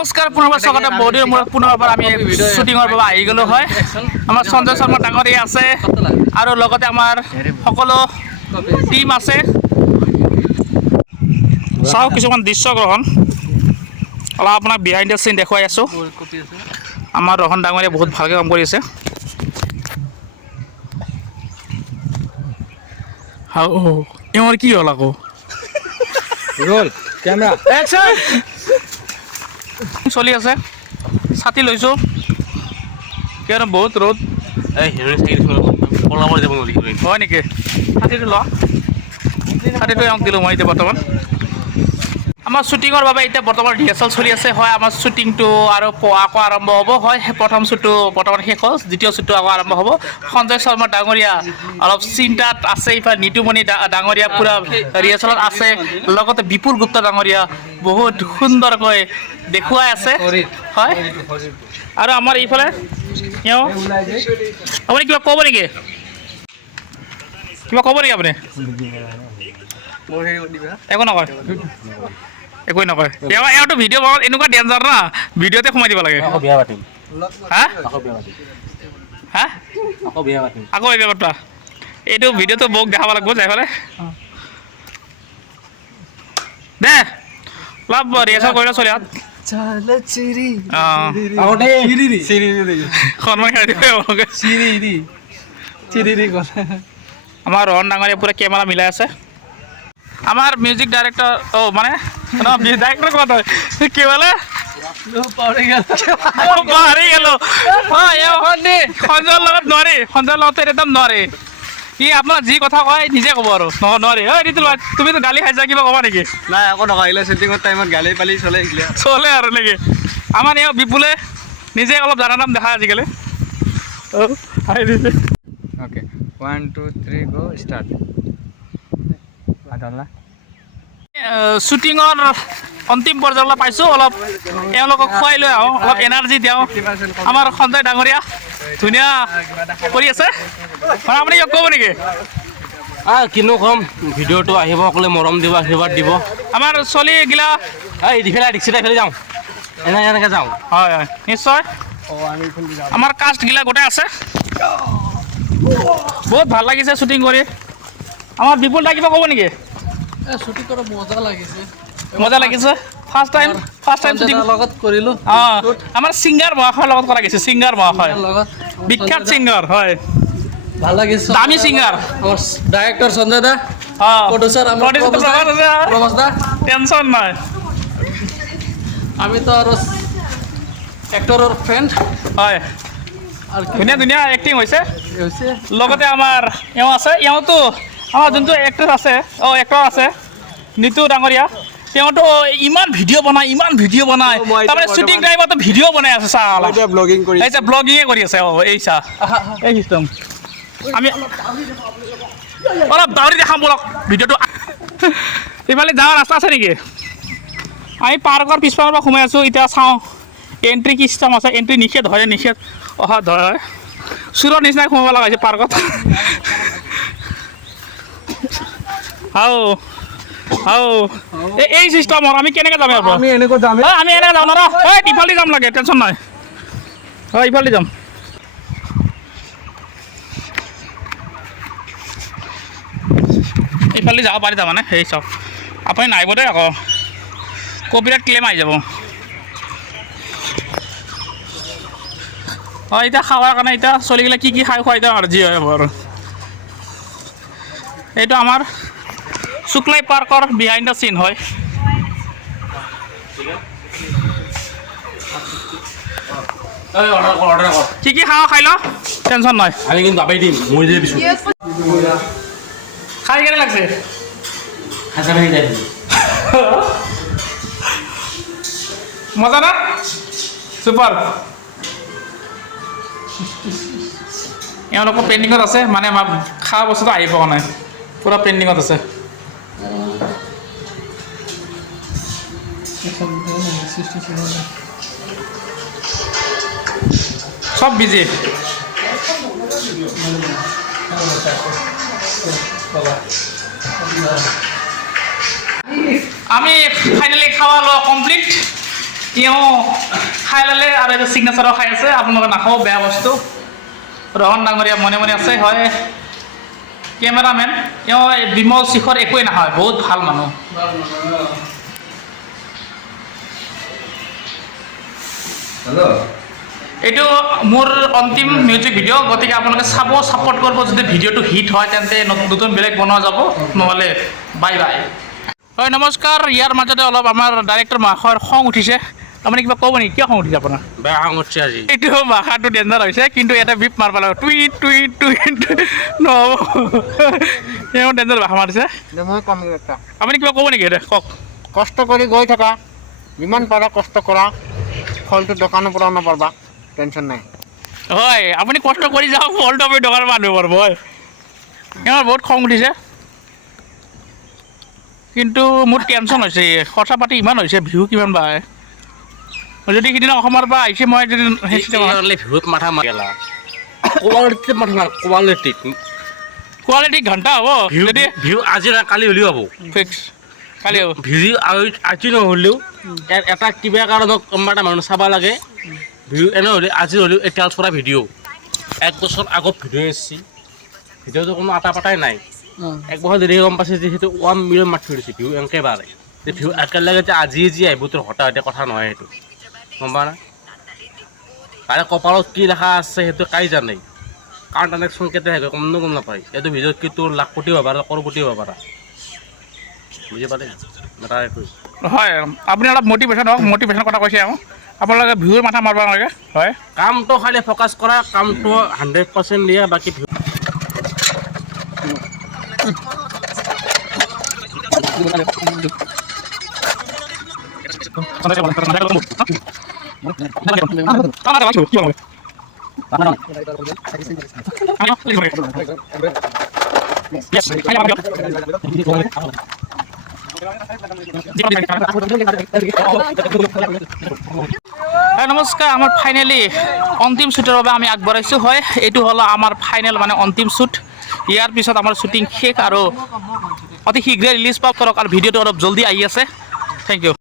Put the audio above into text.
নমস্কাৰ পুনৰবাৰ স্বাগতম বডিৰ মূৰত পুনৰবাৰ আমি শুটিংৰ বাবে আহি গ'লো হয় আমাৰ সঞ্জয় শৰ্মা ডাঙৰীয়া আছে আৰু লগতে আমাৰ সকলো টিম আছে চাও কিছুমান দৃশ্য গ্ৰহণ অলপ আপোনাক বিহাইণ্ড দ্য চিন দেখুৱাই আছো আমাৰ ৰহন ডাঙৰীয়া বহুত ভালকৈ কাম কৰি আছে এওঁৰ কি হ'ল আকৌ रोल कैमरा एक्शन চলি আছে ছাতি লৈছো কিয়নো বহুত ৰ'দ হয় নেকি ছাতিটো ল ছাতিটো এওঁক দিলোঁ মই এতিয়া বৰ্তমান আমাৰ শ্বুটিঙৰ বাবে এতিয়া বৰ্তমান ৰিহাৰ্চেল চলি আছে হয় আমাৰ শ্বুটিংটো আৰু আকৌ আৰম্ভ হ'ব হয় প্ৰথম শ্বুটটো বৰ্তমান শেষ হ'ল দ্বিতীয় শ্বুটটো আকৌ আৰম্ভ হ'ব সঞ্জয় শৰ্মা ডাঙৰীয়া অলপ চিন্তাত আছে ইফালে নিতুমণি ডাঙৰীয়া পূৰা ৰিহাৰ্চেলত আছে লগতে বিপুল গুপ্তা ডাঙৰীয়া বহুত সুন্দৰকৈ দেখুৱাই আছে হয় আৰু আমাৰ এইফালে এওঁ আপুনি কিবা ক'ব নেকি আপুনি একো নকয় একোৱেই নকয় এওঁতো ভিডিঅ' বনাত এনেকুৱা ডেঞ্জাৰ না ভিডিঅ'তে সোমাই দিব লাগে হা হা আকৌ বিয়া পাতা এইটো ভিডিঅ'টো মোক দেখাব লাগিব যাই পেলাই দে অলপ ৰিহাৰ্চেল কৰিলে চলি হাত আমাৰ ৰহন ডাঙৰীয়া পূৰা কেমেৰা মিলাই আছে আমাৰ মিউজিক ডাইৰেক্টৰ মানে ডাইৰেক্টৰ কথা কি বোলে পাহৰি গেলো সঞ্জয়ৰ লগত নোৱাৰি সঞ্জয়ৰ লগত একদম নোৱাৰি কি আপোনাৰ যি কথা কয় নিজে ক'ব আৰু নোৱাৰি তুমিতো গালি খাইছা কিবা ক'বা নেকি নাই আকৌ নকৰিলে শ্বুটিঙৰ টাইমত গালি পালি চলে আৰু নেকি আমাৰ এওঁ বিপুলে নিজে অলপ জানা নাম দেখা আজিকালি ओके 1 2 3 गो स्टार्ट শ্বুটিঙৰ অন্তিম পৰ্যায়লৈ পাইছোঁ অলপ এওঁলোকক খুৱাই লৈ আহোঁ অলপ এনাৰ্জি দিওঁ আমাৰ সঞ্জয় ডাঙৰীয়া ধুনীয়া কৰি আছে আপুনি ক'ব নেকি কিনো কম ভিডিঅ'টো আহিব অকলে মৰম দিব আশীৰ্বাদ দিব আমাৰ চলিগিলা এইফালে যাওঁ এনেকৈ যাওঁ হয় হয় নিশ্চয় আমাৰ কাষ্টগিলা গোটেই আছে বহুত ভাল লাগিছে শ্বুটিং কৰি আমাৰ বিপুল দা কিবা ক'ব নেকি শ্বুটিং কৰা মজা লাগিছে ফাৰ্ষ্ট টাইম শ্বুটিং লগত কৰিলোঁ আমাৰ ছিংগাৰ মহাশয়ৰ লগত কৰা গৈছে ছিংগাৰ মহাশয় লগত বিখ্যাত ছিংগাৰ হয় ভাল লাগিছে দামী ছিংগাৰ আমাৰ ডাইৰেক্টৰ সঞ্জয় দা প্ৰডিউচাৰ আমাৰ প্ৰভাস দা টেনশ্যন নাই আমিতো আৰু এক্টৰৰ ফ্ৰেণ্ড হয় আৰু ধুনীয়া ধুনীয়া এক্টিং হৈছে হৈছে লগতে আমাৰ এওঁ আছে এওঁতো আমাৰ যোনটো এক্ট্ৰেছ আছে এক্টৰ আছে নিতু ডাঙৰীয়া তেওঁতো ইমান ভিডিঅ' বনায় তাৰমানে শ্বুটিং টাইমতো ভিডিঅ' বনাই আছে চা এতিয়া ব্লগিঙে কৰি আছে এই চা এই চিষ্টেম আমি অলপ দাউৰি দেখাম বলক ভিডিঅ'টো এইফালে যাওঁ ৰাস্তা আছে নেকি আমি পাৰ্কৰ পিছফালৰ পৰা সোমাই আছোঁ এতিয়া চাওঁ এণ্ট্ৰি কি চিষ্টেম আছে এণ্ট্ৰি নিষেধ অহা হয় চোৰৰ নিচিনাই সোমাব লগা হৈছে পাৰ্কত এই চিষ্টেমৰ আমি কেনেকৈ যাম আমি এনেকৈ যাম আমি এনেকৈ যাওঁ ন ইফালে যাম লাগে টেনশ্যন নাই ইফালে যাম ইফালে যাব পাৰি তাৰমানে সেই চব আপুনি নাহিব দেই আকৌ কপিৰাইট ক্লেইম আহি যাব এতিয়া খাৱাৰ কাৰণে এতিয়া চলিগিলে কি খাই খুৱাই দিওঁ আৰু যি হয় আৰু এইটো আমাৰ শুক্লাই পাৰ্কৰ বিহাইণ্ড দ্য চিন হয় কি খাই ল টেনশ্যন নাই আমি কিন্তু বাবাই দিম মই যে দিছোঁ খাই কেনে লাগছে মজা না চুপাৰ এওঁলোকৰ পেইণ্টিঙত আছে মানে আমাৰ খোৱা বস্তুটো আহি পোৱা নাই পূৰা পেইণ্টিঙত আছে সব বিজি আমি ফাইনালি খাওয়া লোৱা কমপ্লিট তিয়ঁহ খাই ল'লে আৰু এইটো ছিগনেচাৰো খাই আছে আপোনালোকে নাখাব বেয়া বস্তু ৰহন ডাঙৰীয়া মনে মনে আছে হয় কেমেৰামেন তেওঁ বিমল শিখৰ একোৱেই নহয় বহুত ভাল মানুহ এইটো মোৰ অন্তিম মিউজিক ভিডিঅ' গতিকে আপোনালোকে চাব ছাপোৰ্ট কৰিব যদি ভিডিঅ'টো হিট হয় তেন্তে নতুন বেলেগ বনোৱা যাব নহ'লে বাই বাই হয় নমস্কাৰ ইয়াৰ মাজতে অলপ আমাৰ ডাইৰেক্টৰ মাখৰ খং উঠিছে আপুনি কিবা ক'ব নেকি কিয় খং উঠিছে আপোনাৰ বেয়া খং উঠিছে আজি এইটো ভাষাটো ডেঞ্জাৰ হৈছে কিন্তু ইয়াতে বিপ মাৰিব লাগিব টুইট টুইট টুইট নহ'ব তেওঁ ডেঞ্জাৰ ভাষা মাৰিছে মই কম এটা আপুনি কিবা ক'ব নেকি এতিয়া কওক কষ্ট কৰি গৈ থকা যিমান পাৰা কষ্ট কৰা ফলটো দোকানৰ পৰা নাপাবা টেনশ্যন নাই হয় আপুনি কষ্ট কৰি যাওক ফলটো আপুনি দোকানৰ পৰা আনিব পাৰিব হয় এওঁ বহুত খং উঠিছে কিন্তু মোৰ টেনশ্যন হৈছে খৰচা পাতি ইমান হৈছে ভিউ কিমান বা যদি সিদিনা অসমৰ পৰা আহিছে মই যদি ভিউত মাথা মাৰিলা কোৱালিটিত মাথা মাৰ কোৱালিটি ঘণ্টা হ'ব যদি ভিউ আজি কালি হ'লেও হ'ব ফিক্স কালি হ'ব ভিউ আজি নহ'লেও এটা কিবা কাৰণত কোনোবা এটা মানুহ চাব লাগে ভিউ এনে হ'লে আজি হ'লেও এতিয়া পৰা ভিডিঅ' 1 বছৰ আগত ভিডিঅ' এসেছি ভিডিঅ'টো কোনো আটা পাতাই নাই 1 বছৰ দেৰি গম পাইছে যে সেইটো 1 মিলিয়ন মাৰ্ক থৈছে ভিউ একেবাৰে ভিউ একেলগে যে আজি যি আহিব তোৰ হঠাৎ কথা নহয় সেইটো গম পা না তাৰে কপালত কি লেখা আছে সেইটো কাই জানে কাৰণ ট্ৰানজেকশ্যন কেতিয়া থাকে গম নাপায় এইটো ভিডিঅ'ত কি তোৰ লাখ কোটি হ'ব পাৰা কৰোড়পতি হ'ব পাৰা বুজি পালে মেটাৰ এইটো হয় আপুনি অলপ মটিভেশ্যন হওক মটিভেশ্যন কথা কৈছে আৰু আপোনালোকে ভিউৰ মাথা মাৰিব নালাগে হয় কামটো খালি ফ'কাছ কৰা কামটো 100% দিয়া বাকী ভিউ নমস্কাৰ আমাৰ ফাইনেলি অন্তিম শ্বুটৰ বাবে আমি আগবাঢ়িছোঁ হয় এইটো হ'ল আমাৰ ফাইনেল মানে অন্তিম শ্বুট ইয়াৰ পিছত আমাৰ শ্বুটিং শেষ আৰু অতি শীঘ্ৰে ৰিলিজ পাব কৰক আৰু ভিডিঅ'টো অলপ জলদি আহি আছে থেংক ইউ